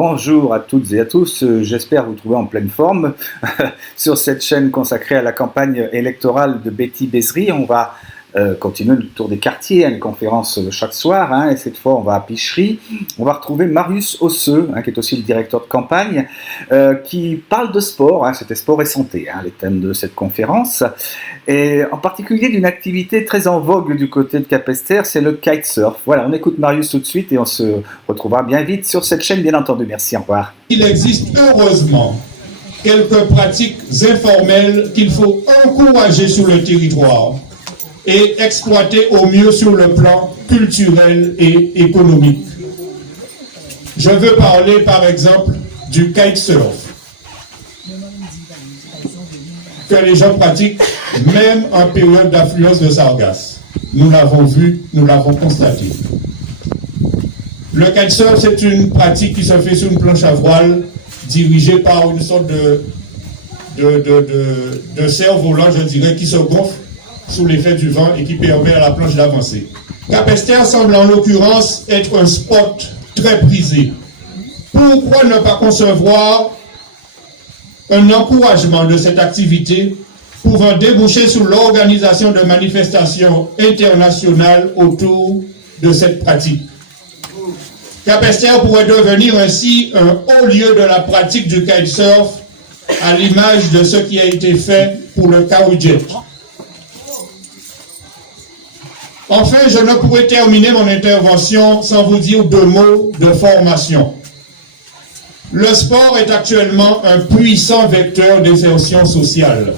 Bonjour à toutes et à tous, j'espère vous trouver en pleine forme sur cette chaîne consacrée à la campagne électorale de Betty Bézry. On va continuer le tour des quartiers, une conférence chaque soir, et cette fois on va à Pichery. On va retrouver Marius Osseux, qui est aussi le directeur de campagne, qui parle de sport, c'était sport et santé, les thèmes de cette conférence, et en particulier d'une activité très en vogue du côté de Capesterre, c'est le kitesurf. Voilà, on écoute Marius tout de suite et on se retrouvera bien vite sur cette chaîne, bien entendu. Merci, au revoir. Il existe heureusement quelques pratiques informelles qu'il faut encourager sur le territoire et exploiter au mieux sur le plan culturel et économique. Je veux parler par exemple du kitesurf, que les gens pratiquent même en période d'affluence de sargasses. Nous l'avons vu, nous l'avons constaté. Le kitesurf, c'est une pratique qui se fait sur une planche à voile dirigée par une sorte de cerf-volant, je dirais, qui se gonfle sous l'effet du vent et qui permet à la planche d'avancer. Capesterre semble en l'occurrence être un spot très prisé. Pourquoi ne pas concevoir un encouragement de cette activité pouvant déboucher sur l'organisation de manifestations internationales autour de cette pratique? Capesterre pourrait devenir ainsi un haut lieu de la pratique du kitesurf, à l'image de ce qui a été fait pour le Kawi-Jet. Enfin, je ne pourrais terminer mon intervention sans vous dire deux mots de formation. Le sport est actuellement un puissant vecteur d'insertion sociale.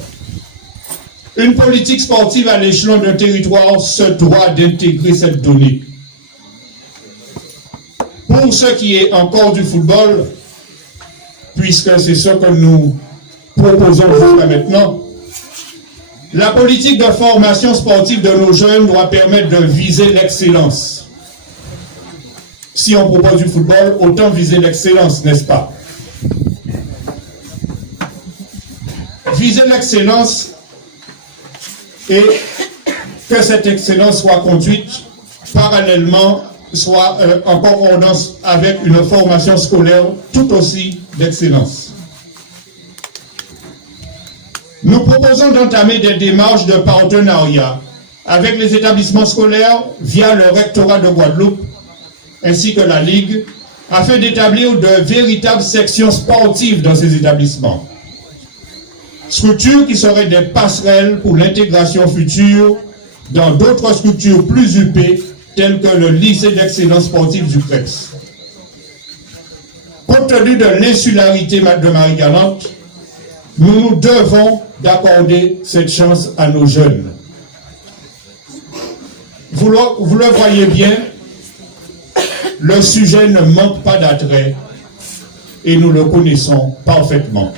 Une politique sportive à l'échelon d'un territoire se doit d'intégrer cette donnée. Pour ce qui est encore du football, puisque c'est ce que nous proposons jusqu'à maintenant, la politique de formation sportive de nos jeunes doit permettre de viser l'excellence. Si on propose du football, autant viser l'excellence, n'est-ce pas? Viser l'excellence et que cette excellence soit conduite parallèlement, soit en concordance avec une formation scolaire tout aussi d'excellence. Nous proposons d'entamer des démarches de partenariat avec les établissements scolaires via le rectorat de Guadeloupe ainsi que la Ligue afin d'établir de véritables sections sportives dans ces établissements. Structures qui seraient des passerelles pour l'intégration future dans d'autres structures plus huppées telles que le lycée d'excellence sportive du CREX. Compte tenu de l'insularité de Marie-Galante, nous nous devons d'accorder cette chance à nos jeunes. Vous le voyez bien, le sujet ne manque pas d'attrait et nous le connaissons parfaitement.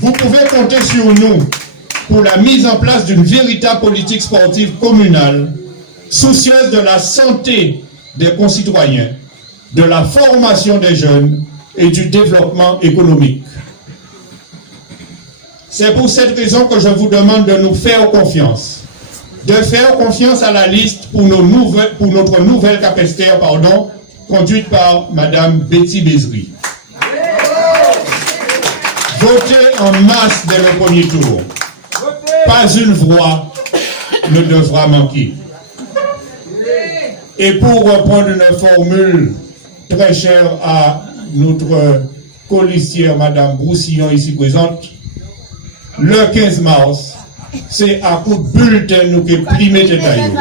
Vous pouvez compter sur nous pour la mise en place d'une véritable politique sportive communale, soucieuse de la santé des concitoyens, de la formation des jeunes et du développement économique. C'est pour cette raison que je vous demande de nous faire confiance, de faire confiance à la liste pour notre nouvelle Capesterre, conduite par Madame Betty Bézry. Votez en masse dès le premier tour. Pas une voix ne devra manquer. Et pour reprendre une formule très chère à notre colistière, Madame Broussillon, ici présente, le 15 mars, c'est à coup de bulletin nous qui primé tes taillots.